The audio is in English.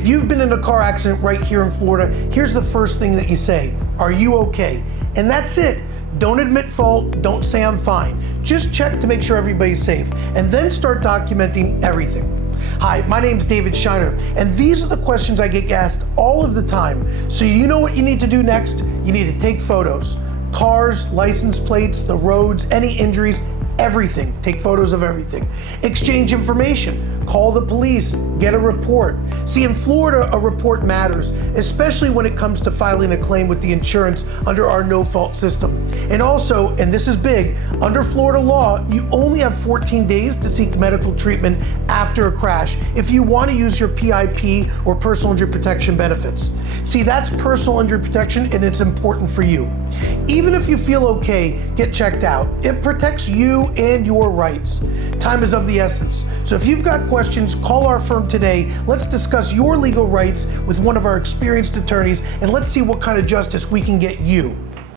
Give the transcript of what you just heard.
If you've been in a car accident right here in Florida, here's the first thing that you say: are you okay? And that's it. Don't admit fault, don't say I'm fine. Just check to make sure everybody's safe, and then start documenting everything. Hi, my name's David Shiner, and these are the questions I get asked all of the time. So you know what you need to do next? You need to take photos. Cars, license plates, the roads, any injuries, everything. Take photos of everything. Exchange information. Call the police. Get a report. See, in Florida, a report matters, especially when it comes to filing a claim with the insurance under our no-fault system. And also, and this is big, under Florida law, you only have 14 days to seek medical treatment after a crash if you want to use your PIP or personal injury protection benefits. See, that's personal injury protection, and it's important for you. Even if you feel okay, get checked out. It protects you and your rights. Time is of the essence. So if you've got questions, call our firm today. Let's discuss your legal rights with one of our experienced attorneys, and let's see what kind of justice we can get you.